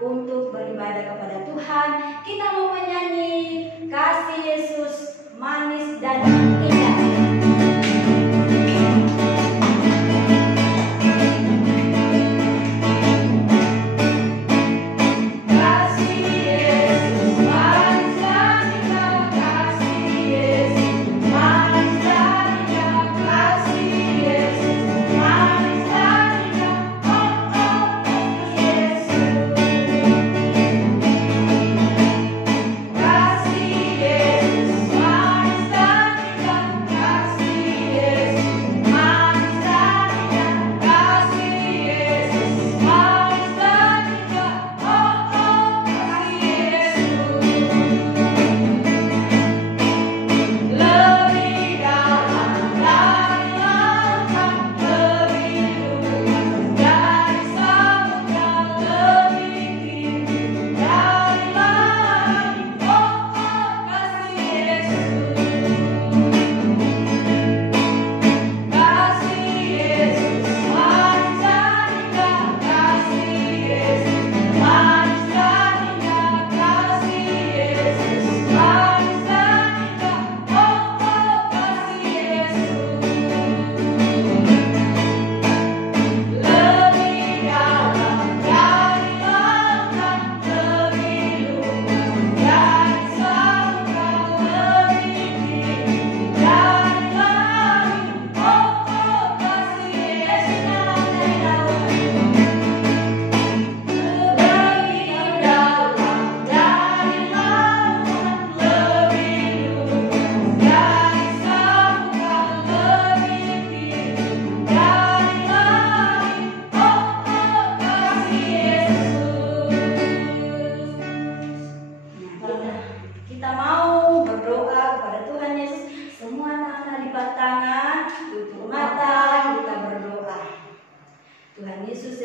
untuk beribadah kepada Tuhan. Kita mau menyanyi Kasih Yesus Manis dan Indah.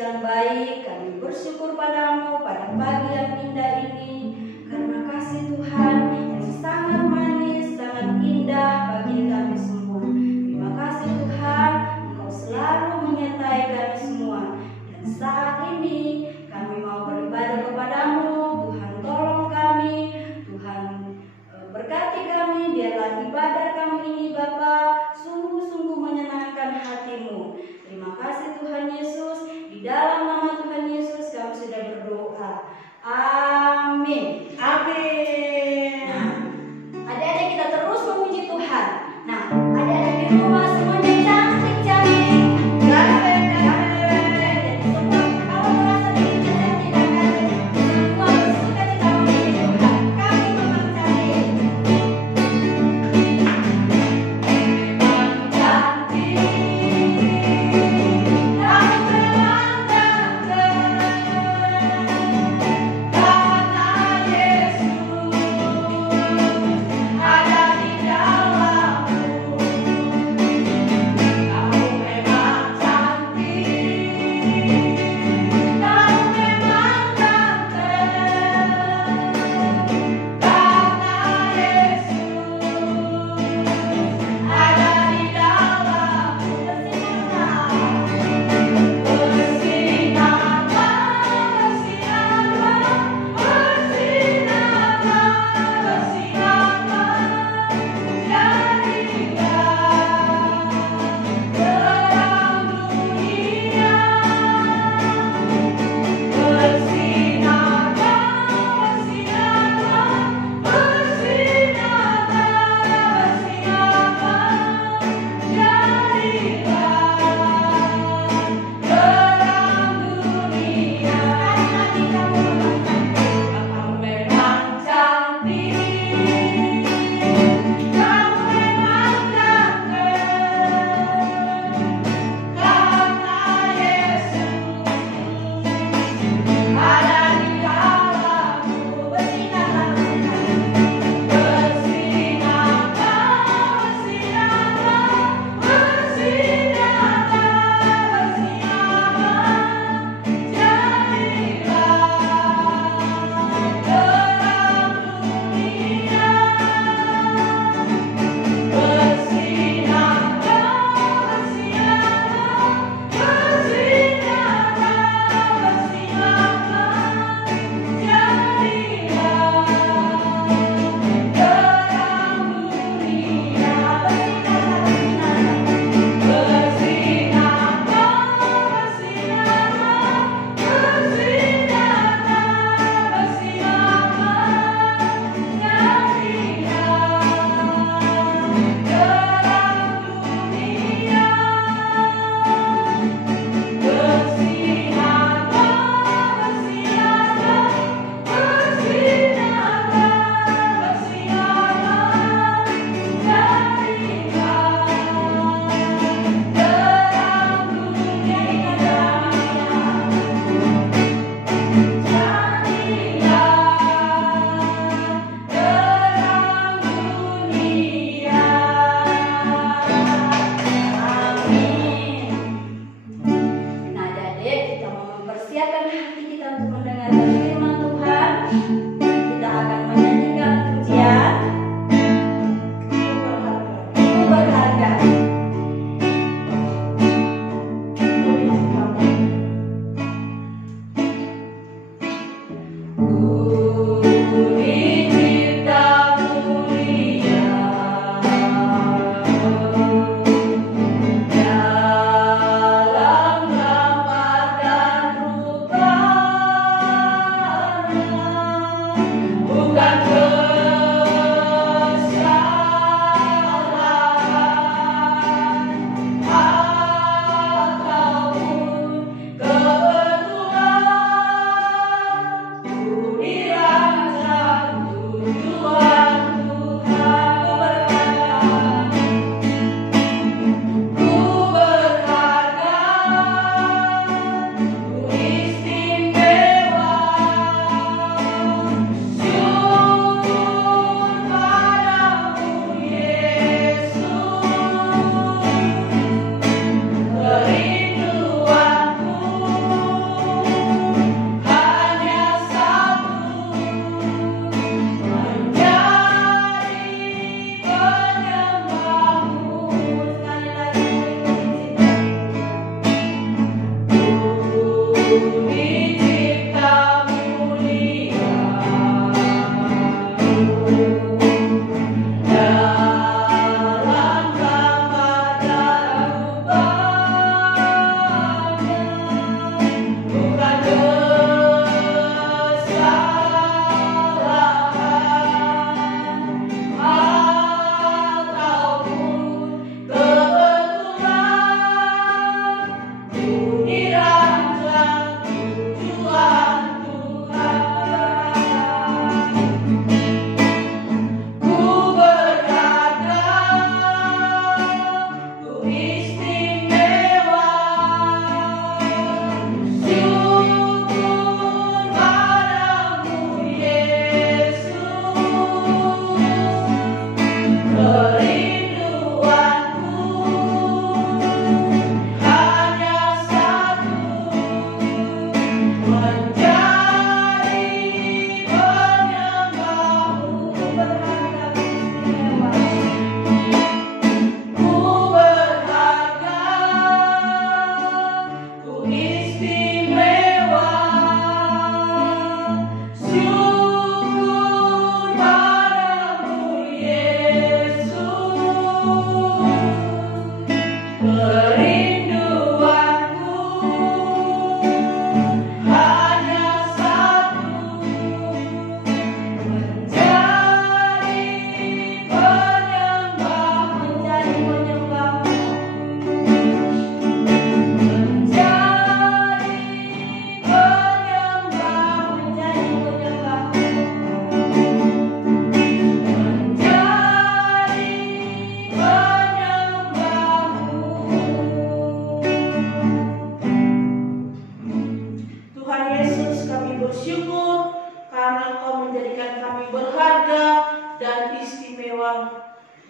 Yeah.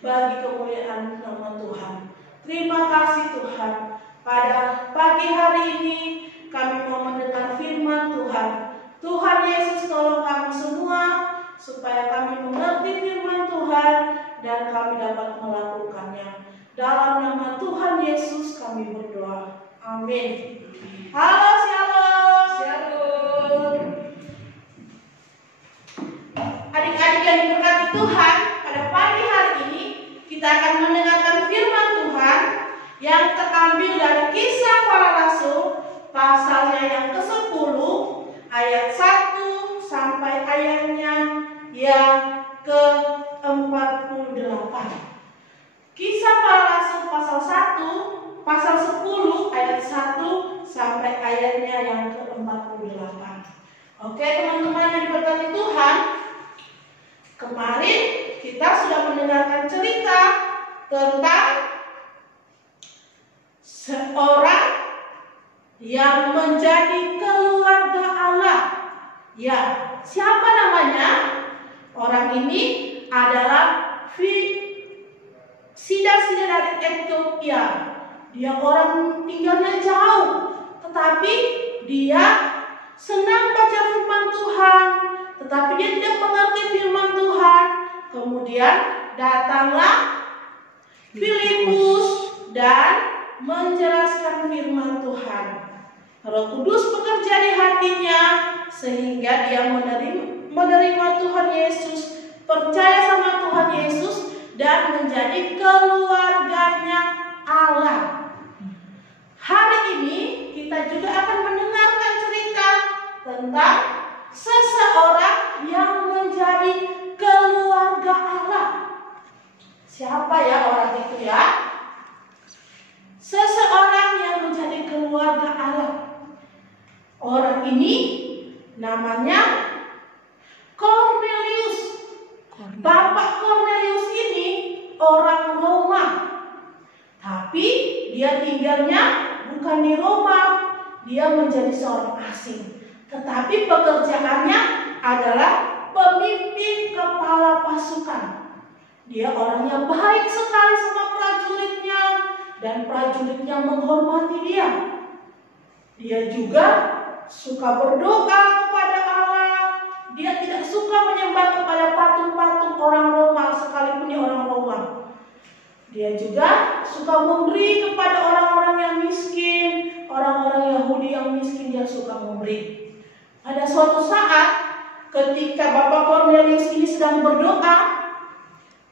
bagi kemuliaan nama Tuhan. Terima kasih Tuhan. Pada pagi hari ini kami mau mendengar firman Tuhan. Tuhan Yesus tolong kami semua supaya kami mengerti firman Tuhan dan kami dapat melakukannya. Dalam nama Tuhan Yesus kami berdoa. Amin. Halo, shalom. Shalom. Adik-adik yang diberkati Tuhan, pada pagi hari ini kita akan mendengarkan firman Tuhan yang terambil dari Kisah Para Rasul pasalnya yang ke-10 ayat 1 sampai ayatnya yang ke-48. Kisah Para Rasul pasal 1 pasal 10 ayat 1 sampai ayatnya yang ke-48. Oke, teman-teman yang diberkati Tuhan, kemarin kita sudah mendengarkan cerita tentang seorang yang menjadi keluarga Allah. Ya, siapa namanya? Orang ini adalah Sida dari Ethiopia. Dia orang tinggalnya jauh, tetapi dia senang baca firman Tuhan, tetapi dia tidak mengerti firman Tuhan. Kemudian datanglah Filipus dan menjelaskan firman Tuhan. Roh Kudus bekerja di hatinya sehingga dia menerima Tuhan Yesus, percaya sama Tuhan Yesus dan menjadi keluarganya Allah. Hari ini kita juga akan mendengarkan cerita tentang seseorang yang menjadi keluarga Allah. Siapa ya orang itu ya? Seseorang yang menjadi keluarga Allah. Orang ini namanya Cornelius. Bapak Cornelius ini orang Roma. Tapi dia tinggalnya bukan di Roma. Dia menjadi seorang asing. Tetapi pekerjaannya adalah pemimpin kepala pasukan. Dia orangnya baik sekali sama prajuritnya dan prajuritnya menghormati dia. Dia juga suka berdoa kepada Allah. Dia tidak suka menyembah kepada patung-patung orang Roma sekalipun dia orang Roma. Dia juga suka memberi kepada orang-orang yang miskin, orang-orang Yahudi yang miskin dia suka memberi. Pada suatu saat ketika Bapak Kornelius ini sedang berdoa,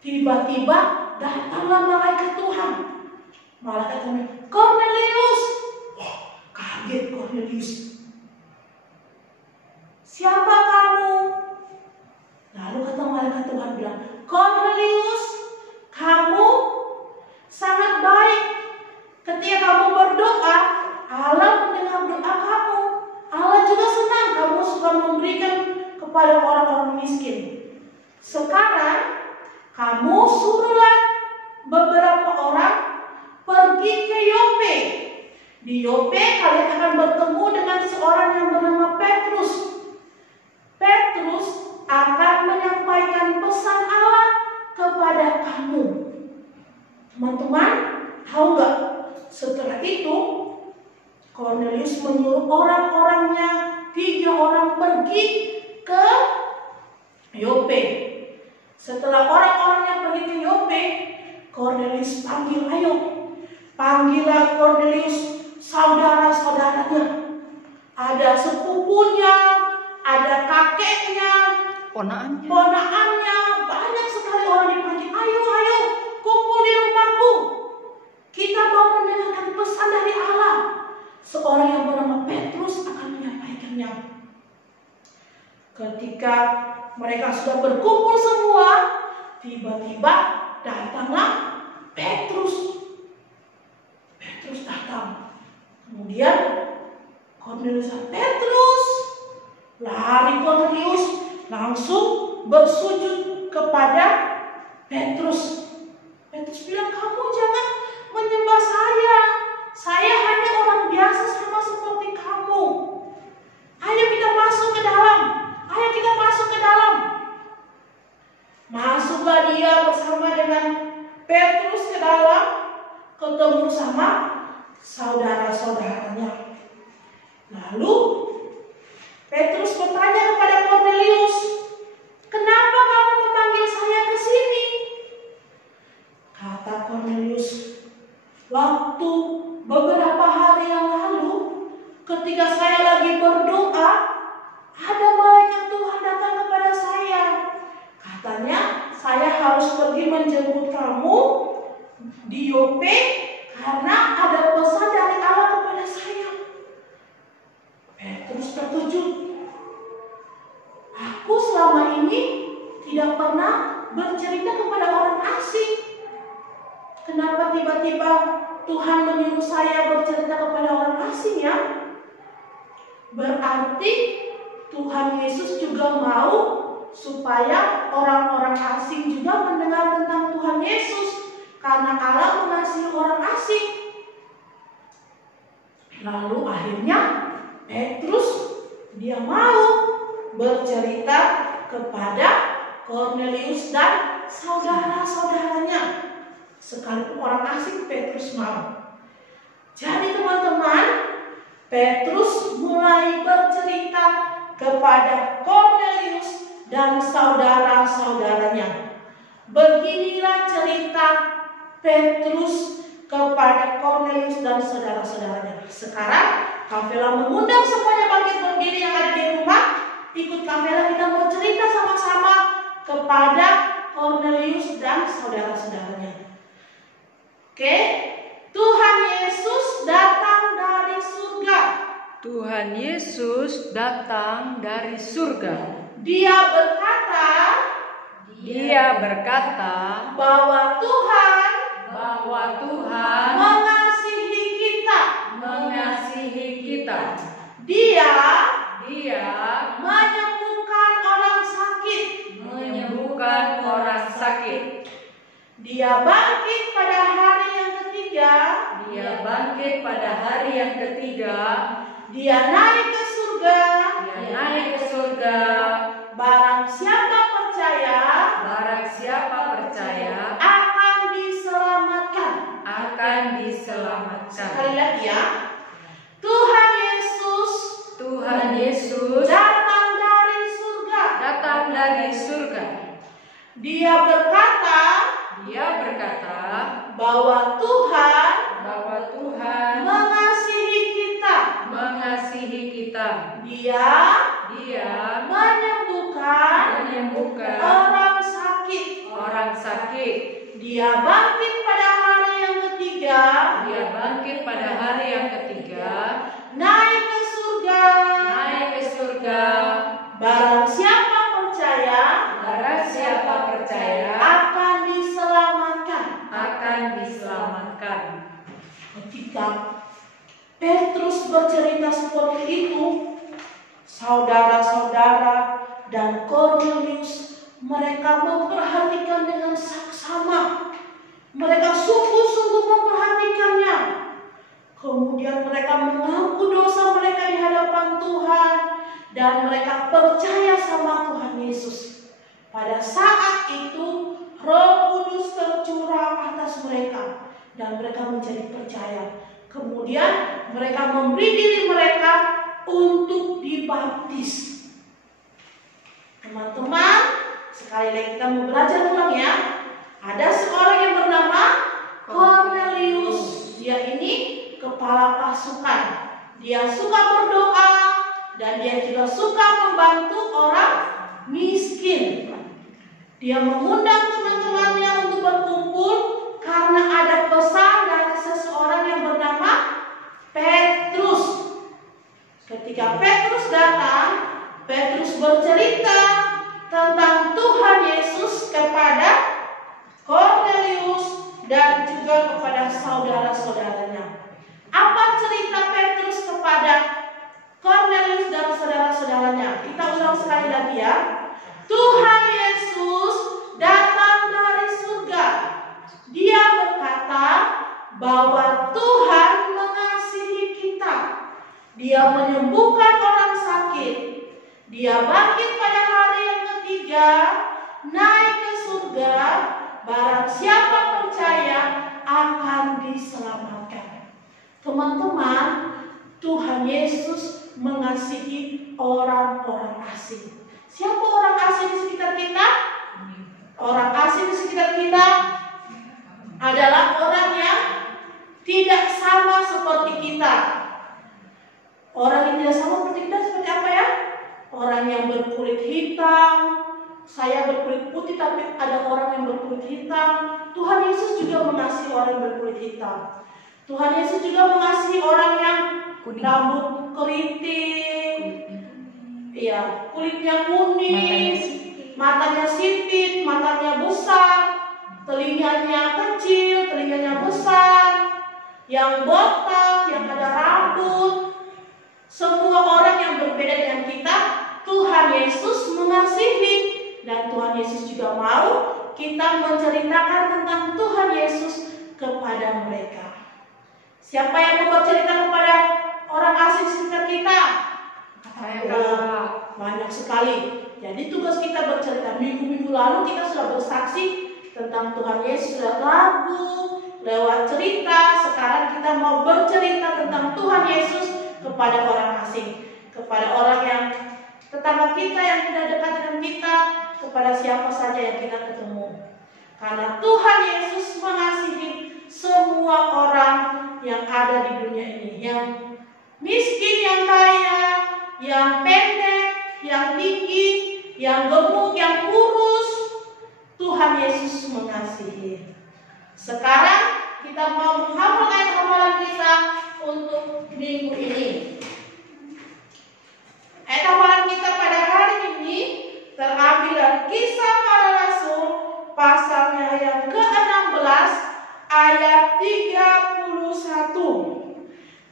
tiba-tiba datanglah malaikat Tuhan. Malaikat Tuhan, Kornelius. Wah, kaget Kornelius. Siapa kamu? Lalu kata malaikat Tuhan bilang, Kornelius, kamu sangat baik. Ketika kamu berdoa, Allah mendengar doa kamu. Allah juga senang kamu suka memberikan kepada orang-orang miskin. Sekarang kamu suruhlah beberapa orang pergi ke Yope. Di Yope kalian akan bertemu dengan seorang yang bernama Petrus. Petrus akan menyampaikan pesan Allah kepada kamu. Teman-teman, tahu nggak? Setelah itu Kornelius menyuruh orang-orangnya 3 orang pergi ke Yope. Setelah orang-orangnya pergi ke Yope, Kornelius panggil, ayo, panggillah Kornelius saudara-saudaranya. Ada sepupunya, ada kakeknya, ponaannya, banyak sekali orang dipanggil. Ayo, kumpul di rumahku. Kita mau mendengarkan pesan dari Allah. Seorang yang bernama Petrus akan menyampaikannya. Ketika mereka sudah berkumpul semua, tiba-tiba datanglah Petrus. Petrus datang. Kemudian Kornelius, Petrus. Lari Kornelius langsung bersujud kepada Petrus. Petrus bilang, kamu jangan menyembah saya. Saya hanya orang biasa sama seperti kamu. Ayo kita masuk ke dalam. Ayo kita masuk ke dalam. Masuklah dia bersama dengan Petrus ke dalam, ketemu sama saudara-saudaranya. Lalu Petrus bertanya kepada Kornelius, kenapa kamu memanggil saya ke sini? Kata Kornelius, waktu beberapa hari yang lalu, ketika saya lagi berdoa, ada malaikat Tuhan datang kepada saya. Katanya, saya harus pergi menjemput kamu di Yope karena ada pesan dari Allah kepada saya. Petrus terkejut. Aku selama ini tidak pernah bercerita kepada orang asing. Kenapa tiba-tiba Tuhan menyuruh saya bercerita kepada orang asing ya? Berarti Tuhan Yesus juga mau supaya orang-orang asing juga mendengar tentang Tuhan Yesus, karena Allah mengasihi orang asing. Lalu akhirnya Petrus dia mau bercerita kepada Kornelius dan saudara-saudaranya. Sekalipun orang asing, Petrus mau. Jadi teman-teman, Petrus mulai bercerita kepada Kornelius dan saudara-saudaranya. Beginilah cerita Petrus kepada Kornelius dan saudara-saudaranya. Sekarang Kavela mengundang semuanya bangkit berdiri yang ada di rumah. Ikut Kavela, kita mau cerita sama-sama kepada Kornelius dan saudara-saudaranya. Oke, Tuhan Yesus datang dari surga. Tuhan Yesus datang dari surga. Dia berkata bahwa Tuhan mengasihi kita. Dia menyembuhkan orang sakit. Dia bangkit pada hari yang ketiga. Dia naik ke surga. Barang siapa percaya akan diselamatkan. Sekali lagi ya. Tuhan Yesus datang dari surga. Dia berkata bahwa Tuhan mengasihi Dia menyembuhkan orang sakit. Dia bangkit pada hari yang ketiga. Naik ke surga. Barang siapa percaya akan diselamatkan. Ketika Petrus bercerita seperti itu, saudara-saudara dan Kornelius mereka memperhatikan dengan saksama. Mereka sungguh-sungguh memperhatikannya. Kemudian mereka mengaku dosa mereka di hadapan Tuhan dan mereka percaya sama Tuhan Yesus. Pada saat itu Roh Kudus tercurah atas mereka dan mereka menjadi percaya. Kemudian mereka memberi diri mereka untuk dibaptis. Teman-teman, sekali lagi kita mau belajar ulang ya. Ada seorang yang bernama Kornelius. Dia ini kepala pasukan. Dia suka berdoa dan dia juga suka membantu orang miskin. Dia mengundang teman-temannya untuk berkumpul karena ada pesan dari seseorang yang bernama Petrus. Ketika Petrus datang, Petrus bercerita tentang Tuhan Yesus kepada Kornelius dan juga kepada saudara-saudaranya. Apa cerita Petrus kepada Kornelius dan saudara-saudaranya? Kita ulang sekali lagi ya. Tuhan Yesus datang dari surga. Dia berkata bahwa Tuhan mengasihi kita. Dia menyembuhkan orang sakit. Dia bangkit pada hari yang ketiga, naik ke surga. Barang siapa percaya akan diselamatkan. Teman-teman, Tuhan Yesus mengasihi orang-orang asing. Siapa orang asing di sekitar kita? Orang asing di sekitar kita adalah orang yang tidak sama seperti kita. Orang yang tidak sama seperti kita seperti apa ya? Orang yang berkulit hitam. Saya berkulit putih tapi ada orang yang berkulit hitam. Tuhan Yesus juga mengasihi orang yang berkulit hitam. Tuhan Yesus juga mengasihi orang yang rambut keriting, iya, kulitnya kuning, matanya sipit, matanya besar, telinganya kecil, telinganya besar, yang botak, yang ada rambut. Semua orang yang berbeda dengan kita, Tuhan Yesus mengasihi. Dan Tuhan Yesus juga mau kita menceritakan tentang Tuhan Yesus kepada mereka. Siapa yang mau bercerita kepada orang asing sekitar kita? Banyak sekali. Jadi tugas kita bercerita. Minggu-minggu lalu kita sudah bersaksi tentang Tuhan Yesus lewat lagu, lewat cerita. Sekarang kita mau bercerita tentang Tuhan Yesus kepada orang asing, kepada orang yang tetangga kita yang tidak dekat dengan kita, kepada siapa saja yang kita ketemu. Karena Tuhan Yesus mengasihi semua orang yang ada di dunia ini, yang miskin, yang kaya, yang pendek, yang tinggi, yang gemuk, yang kurus. Tuhan Yesus mengasihi. Sekarang kita mau menghafal ayat hafalan kita untuk minggu ini. Ayat hafalan kita pada hari ini terambil dari Kisah Para Rasul pasalnya yang ke-16 ayat 31.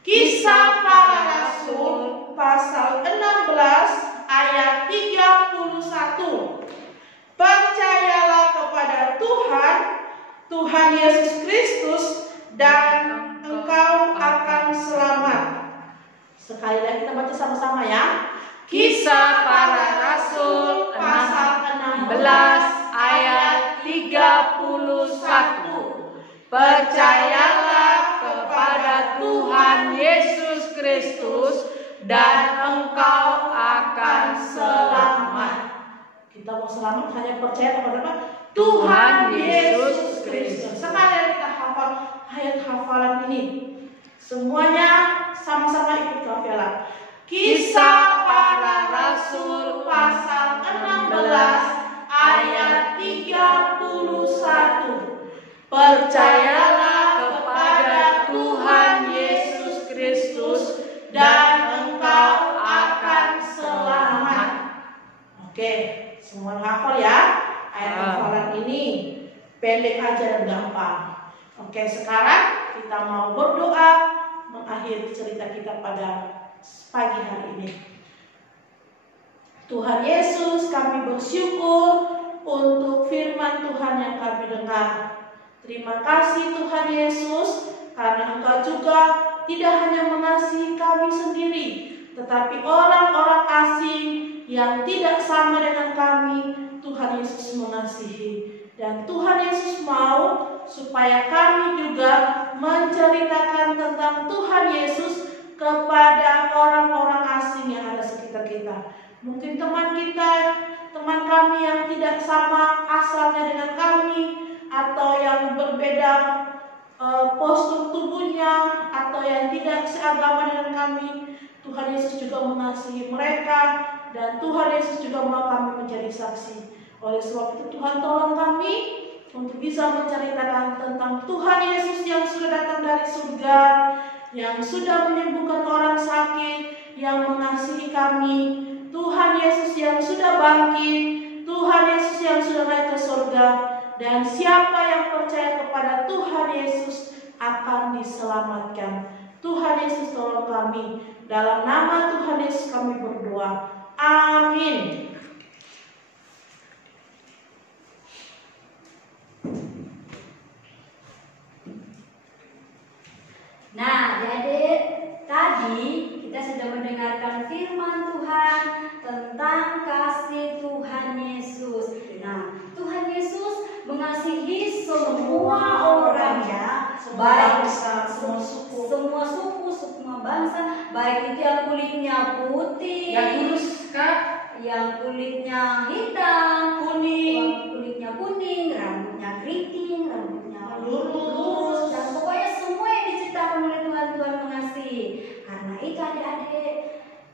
Kisah Para Rasul pasal 16 ayat 31. Percayalah kepada Tuhan Yesus Kristus, dan engkau akan selamat. Sekali lagi kita baca sama-sama ya. Kisah Para Rasul pasal 16 ayat 31. Percayalah kepada Tuhan Yesus Kristus dan engkau akan selamat. Kita mau selamat hanya percaya kepada apa? Tuhan Yesus Kristus. Sekali kita hafal ayat hafalan ini. Semuanya sama-sama ikut hafalan. Kisah percayalah kepada Tuhan Yesus Kristus dan engkau akan selamat. Oke, semua hafal ya ayat hafalan ini. Pendek aja dan gampang. Oke, sekarang kita mau berdoa mengakhiri cerita kita pada pagi hari ini. Tuhan Yesus, kami bersyukur untuk firman Tuhan yang kami dengar. Terima kasih Tuhan Yesus, karena Engkau juga tidak hanya mengasihi kami sendiri, tetapi orang-orang asing yang tidak sama dengan kami, Tuhan Yesus mengasihi. Dan Tuhan Yesus mau supaya kami juga menceritakan tentang Tuhan Yesus kepada orang-orang asing yang ada sekitar kita. Mungkin teman kami yang tidak sama asalnya dengan kami, atau yang berbeda postur tubuhnya, atau yang tidak seagama dengan kami. Tuhan Yesus juga mengasihi mereka, dan Tuhan Yesus juga mau kami menjadi saksi. Oleh sebab itu Tuhan tolong kami untuk bisa menceritakan tentang Tuhan Yesus yang sudah datang dari surga, yang sudah menyembuhkan orang sakit, yang mengasihi kami. Tuhan Yesus yang sudah bangkit, Tuhan Yesus yang sudah naik ke surga, dan siapa yang percaya kepada Tuhan Yesus akan diselamatkan. Tuhan Yesus tolong kami. Dalam nama Tuhan Yesus kami berdoa. Amin. Nah, jadi tadi kita sudah mendengarkan firman Tuhan tentang kasih Tuhan Yesus. Nah, Tuhan Yesus mengasihi semua orang ya, baik semua suku, semua bangsa, baik itu yang kulitnya putih, Yang kurus, Kak. yang kulitnya hitam, kuning, kulitnya kuning, rambutnya keriting, rambutnya lurus. dan pokoknya semua yang diciptakan oleh Tuhan, Tuhan mengasihi. Karena itu adik-adik,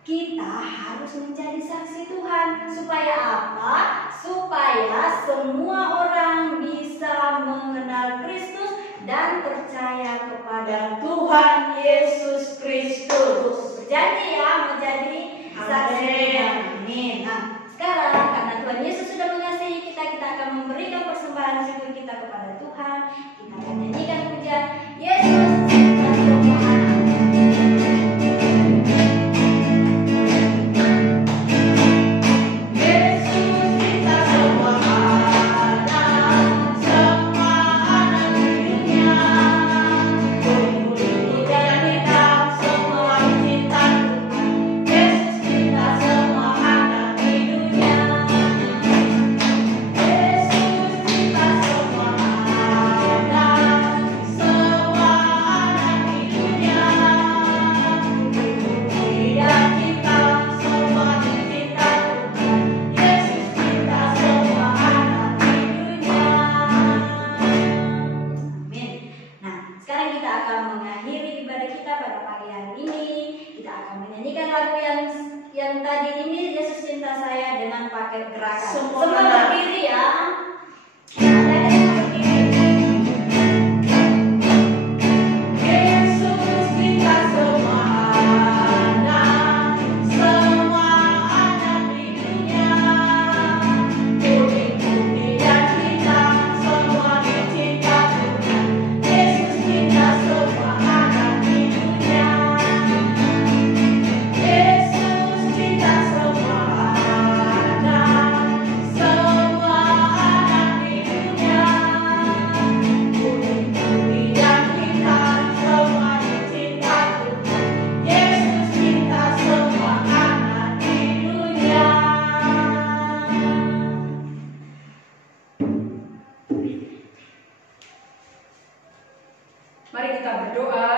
kita harus menjadi saksi Tuhan. Supaya apa? Supaya semua orang bisa mengenal Kristus dan percaya kepada Tuhan Yesus Kristus. Berjanji ya menjadi saksi. Amin. Nah, sekarang karena Tuhan Yesus sudah mengasihi kita, kita akan memberikan persembahan syukur kita kepada Tuhan. Kita akan nyanyikan pujian Yesus cinta semua anak. Yang tadi ini Yesus cinta saya dengan pakai gerakan. Semua Semua anak. berdiri ya. Ada yang berdiri. Yesus cinta semua anak di dunia. Kuning-kuning dan hitam semua dicinta Tuhan. Yesus cinta semua anak di dunia. Yesus cinta semua anak di dunia. Kuning-kuning dan hitam semua dicinta Tuhan. Yesus cinta semua anak di dunia. Mari kita berdoa.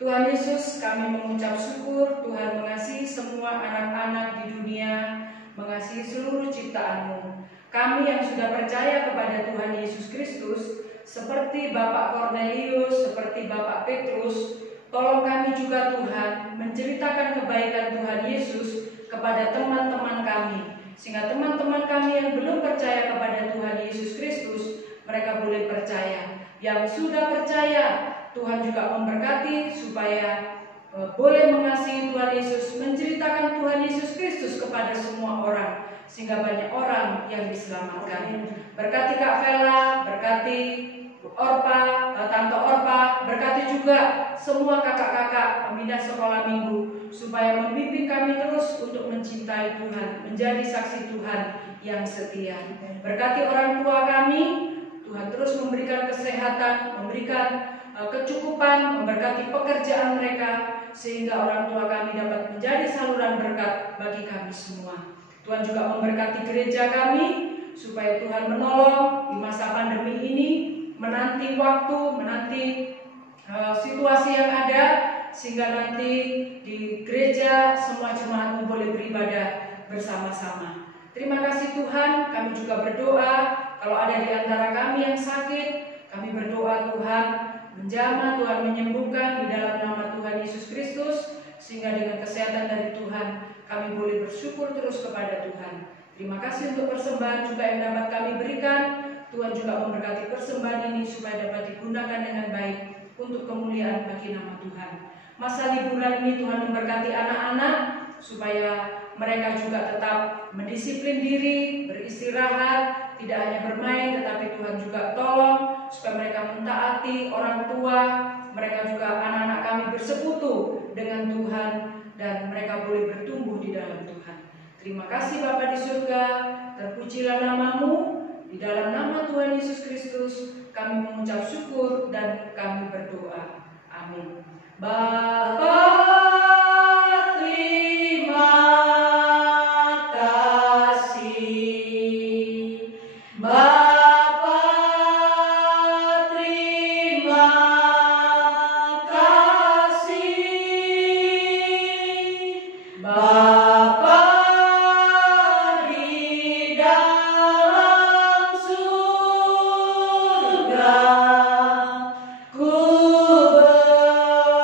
Tuhan Yesus, kami mengucap syukur Tuhan mengasihi semua anak-anak di dunia, mengasihi seluruh ciptaan-Mu. Kami yang sudah percaya kepada Tuhan Yesus Kristus, seperti Bapak Cornelius, seperti Bapak Petrus, tolong kami juga Tuhan menceritakan kebaikan Tuhan Yesus kepada teman-teman kami, sehingga teman-teman kami yang belum percaya kepada Tuhan Yesus Kristus, mereka boleh percaya. Yang sudah percaya, Tuhan juga memberkati supaya boleh mengasihi Tuhan Yesus, menceritakan Tuhan Yesus Kristus kepada semua orang, sehingga banyak orang yang diselamatkan. Berkati Kak Vela, berkati Tante Orpa, berkati juga semua kakak-kakak pembina sekolah minggu, supaya membimbing kami terus untuk mencintai Tuhan, menjadi saksi Tuhan yang setia. Berkati orang tua kami, Tuhan terus memberikan kesehatan, memberikan kecukupan, memberkati pekerjaan mereka, sehingga orang tua kami dapat menjadi saluran berkat bagi kami semua. Tuhan juga memberkati gereja kami, supaya Tuhan menolong di masa pandemi ini, menanti waktu, menanti situasi yang ada, sehingga nanti di gereja semua jemaat boleh beribadah bersama-sama. Terima kasih Tuhan. Kami juga berdoa kalau ada di antara kami yang sakit, kami berdoa Tuhan menjamah, Tuhan menyembuhkan di dalam nama Tuhan Yesus Kristus, sehingga dengan kesehatan dari Tuhan kami boleh bersyukur terus kepada Tuhan. Terima kasih untuk persembahan juga yang dapat kami berikan. Tuhan juga memberkati persembahan ini supaya dapat digunakan dengan baik untuk kemuliaan bagi nama Tuhan. Masa liburan ini Tuhan memberkati anak-anak supaya mereka juga tetap mendisiplin diri, beristirahat, tidak hanya bermain, tetapi Tuhan juga tolong supaya mereka mentaati orang tua, mereka juga anak-anak kami bersekutu dengan Tuhan, dan mereka boleh bertumbuh di dalam Tuhan. Terima kasih Bapa di surga, terpujilah namamu. Di dalam nama Tuhan Yesus Kristus kami mengucap syukur dan kami berdoa. Amin. Bapa, terima kasih. Bapa, terima kasih. Bapa di dalam surga, ku berterima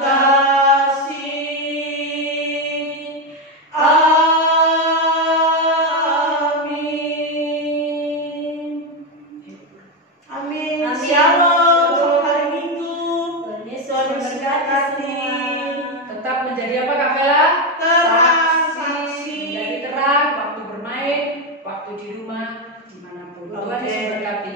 kasih. Amin. Amin. Amin. Shalom. Selamat hari Minggu. Tuhan Yesus Tuhan memberkati memberkati. semua. Tetap menjadi apa Kak Vela? Terang, Saksi. saksi. Menjadi terang waktu bermain, waktu di rumah, dimanapun. Tuhan Oke. Yesus berkati.